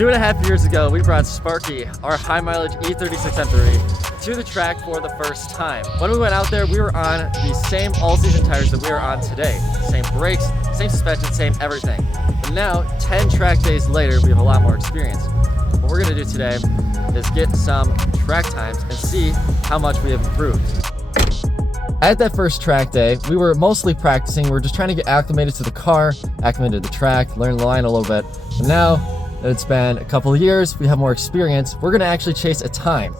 2.5 years ago, we brought Sparky, our high mileage E36 M3, to the track for the first time. When we went out there, we were on the same all-season tires that we are on today. Same brakes, same suspension, same everything. But now, 10 track days later, we have a lot more experience. What we're gonna do today is get some track times and see how much we have improved. At that first track day, we were mostly practicing. We were just trying to get acclimated to the car, acclimated to the track, learn the line a little bit. And now that it's been a couple of years, we have more experience, we're gonna actually chase a time.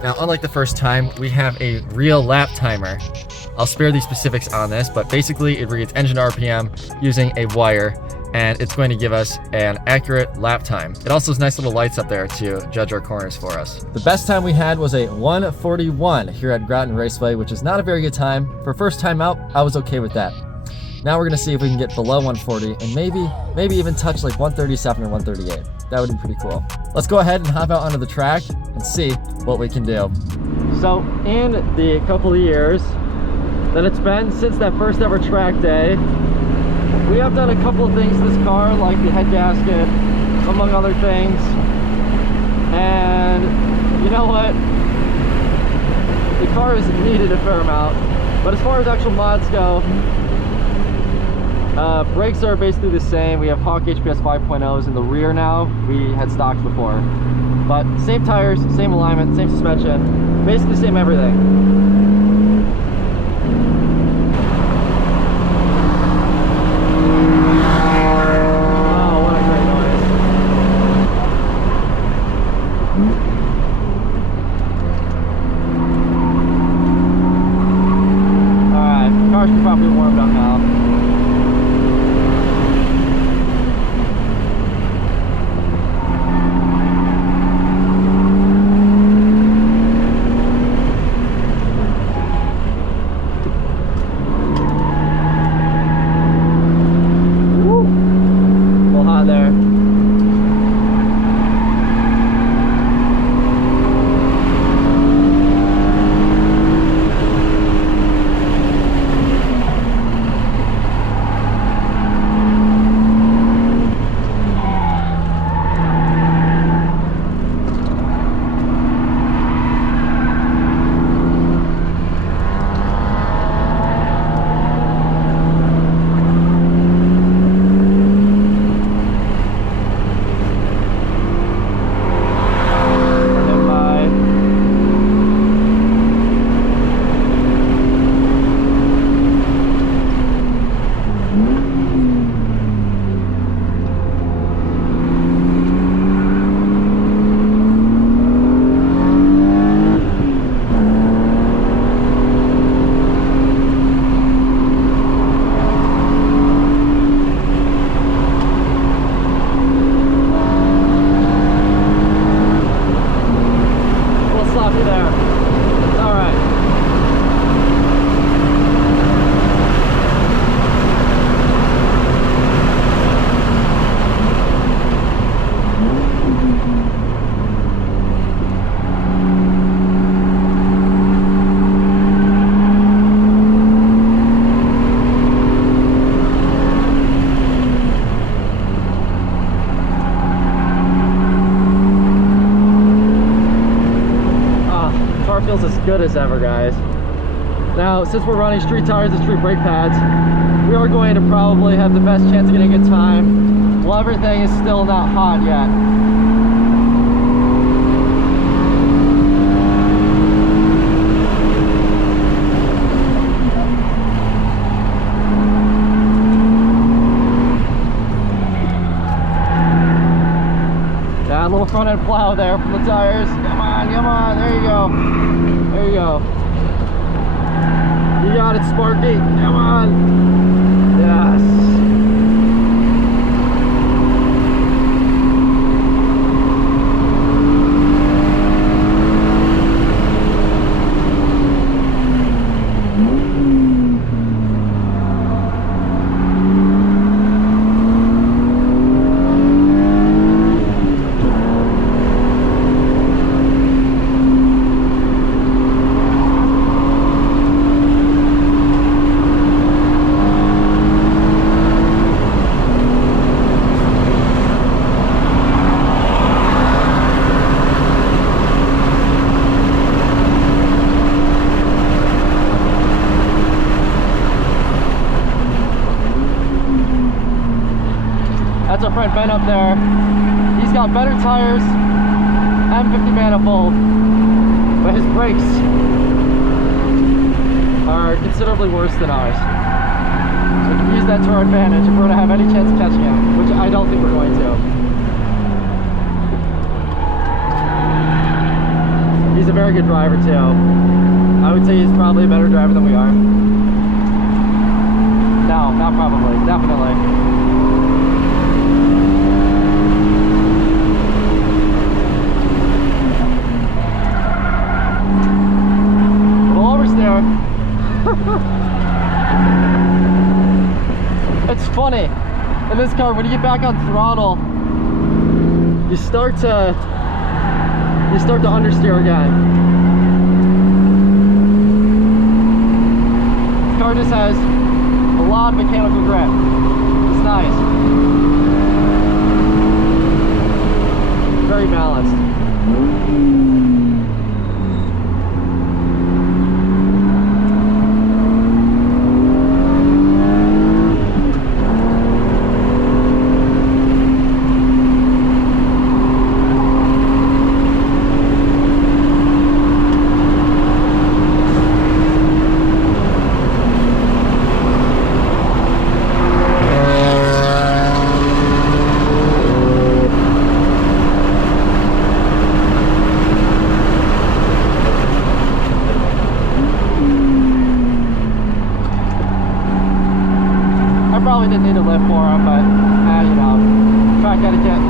Now, unlike the first time, we have a real lap timer. I'll spare the specifics on this, but basically it reads engine RPM using a wire, and it's going to give us an accurate lap time. It also has nice little lights up there to judge our corners for us. The best time we had was a 1:41 here at Groton Raceway, which is not a very good time. For first time out, I was okay with that. Now we're gonna see if we can get below 140 and maybe even touch like 137 or 138. That would be pretty cool. Let's go ahead and hop out onto the track and see what we can do. So in the couple of years that it's been since that first ever track day, we have done a couple of things to this car, like the head gasket, among other things. And you know what? The car has needed a fair amount. But as far as actual mods go, brakes are basically the same. We have Hawk HPS 5.0s in the rear now. We had stocks before. But same tires, same alignment, same suspension, basically same everything. Probably warmed up now. Woo. A little hot there. Feels as good as ever, guys. Now, since we're running street tires and street brake pads, we are going to probably have the best chance of getting a good time. Well, everything is still not hot yet. Yeah, a little front end plow there from the tires. Come on, there you go. There you go. You got it, Sparky. Come on. Yes. line up there. He's got better tires, M50 manifold, but his brakes are considerably worse than ours. So we can use that to our advantage if we're going to have any chance of catching him, which I don't think we're going to. He's a very good driver too. I would say he's probably a better driver than we are. No, not probably, definitely. We'll oversteer. It's funny, in this car, when you get back on throttle, you start to understeer again. This car just has a lot of mechanical grip. It's nice. Very balanced. Probably didn't need a lift for him, but you know, track etiquette.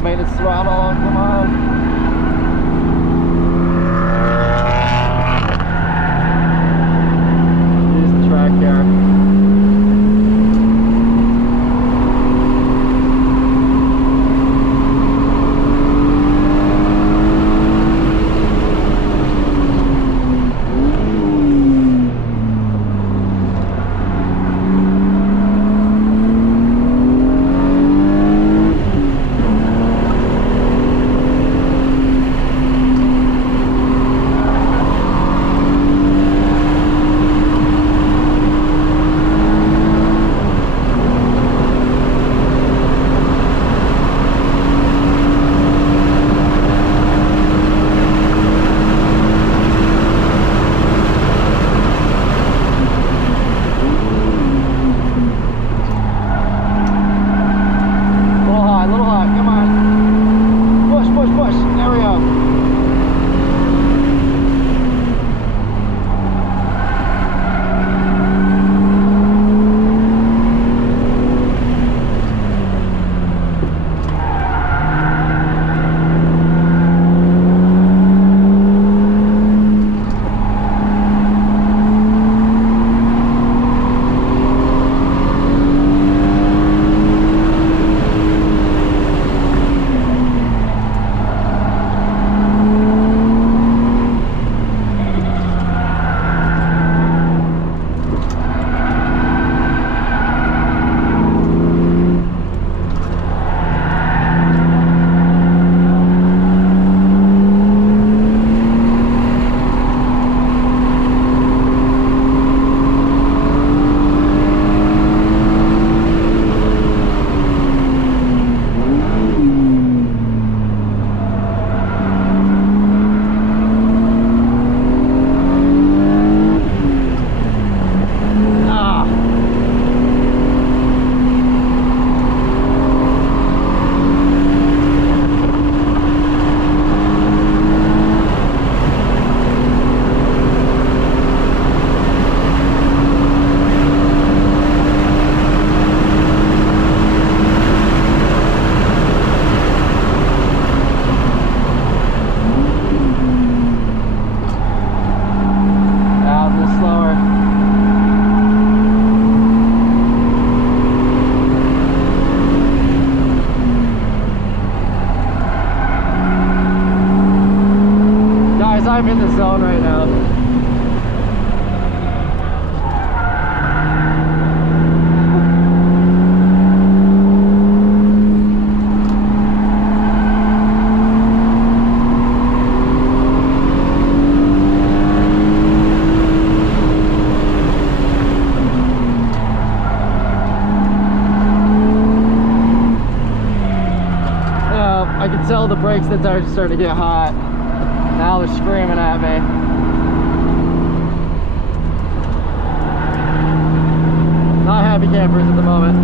Maintenance throttle, come on. Use the track here. tell the brakes that are starting to get hot. Now they're screaming at me. Not happy campers at the moment.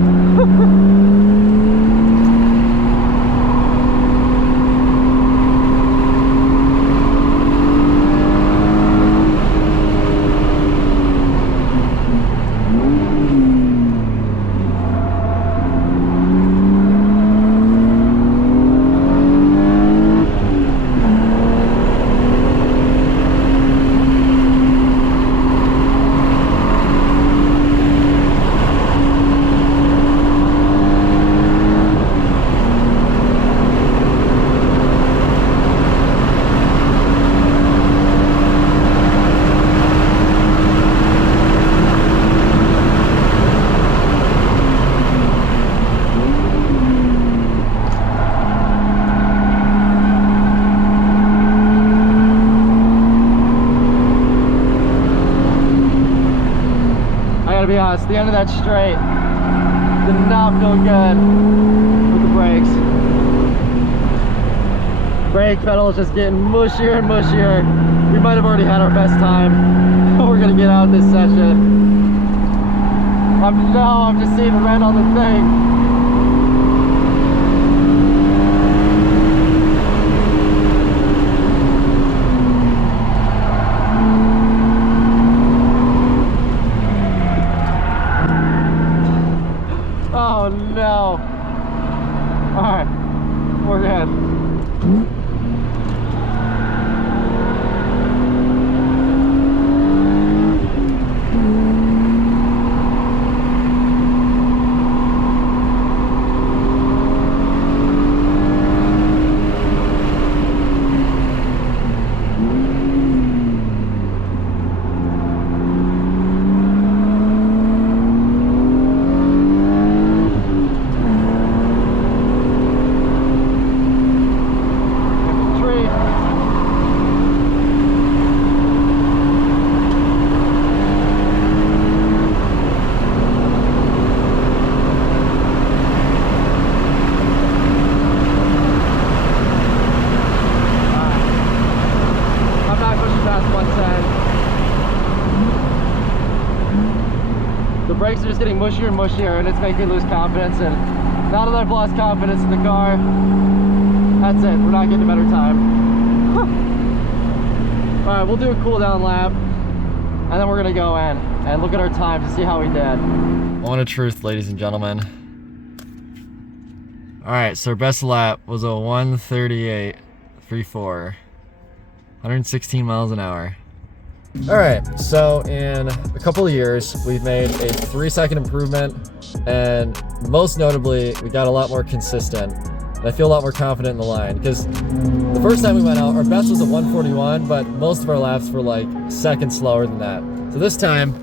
To be honest, the end of that straight did not feel good with the brakes. Brake pedal is just getting mushier and mushier. We might have already had our best time. We're gonna get out this session. I'm just seeing red on the thing. Oh no. Alright, we're good. The brakes are just getting mushier and mushier, and it's making me lose confidence. And now that I've lost confidence in the car, that's it. We're not getting a better time. All right, we'll do a cool down lap, and then we're gonna go in and look at our time to see how we did. Moment of truth, ladies and gentlemen. All right, so our best lap was a 1:38.34, 116 miles an hour. All right, so in a couple of years, we've made a 3-second improvement, and most notably, we got a lot more consistent. And I feel a lot more confident in the line, because the first time we went out, our best was at 1:41, but most of our laps were like seconds slower than that. So this time,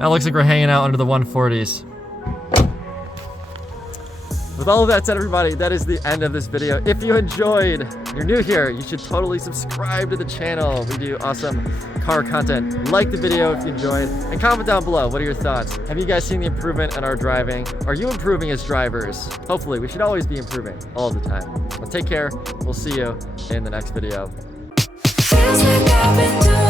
now it looks like we're hanging out under the 140s. With all of that said, everybody, that is the end of this video. If you enjoyed, you're new here, you should totally subscribe to the channel. We do awesome car content. Like the video if you enjoyed, and comment down below. What are your thoughts? Have you guys seen the improvement in our driving? Are you improving as drivers? Hopefully, we should always be improving all the time. Well, take care. We'll see you in the next video. Feels like I've been doing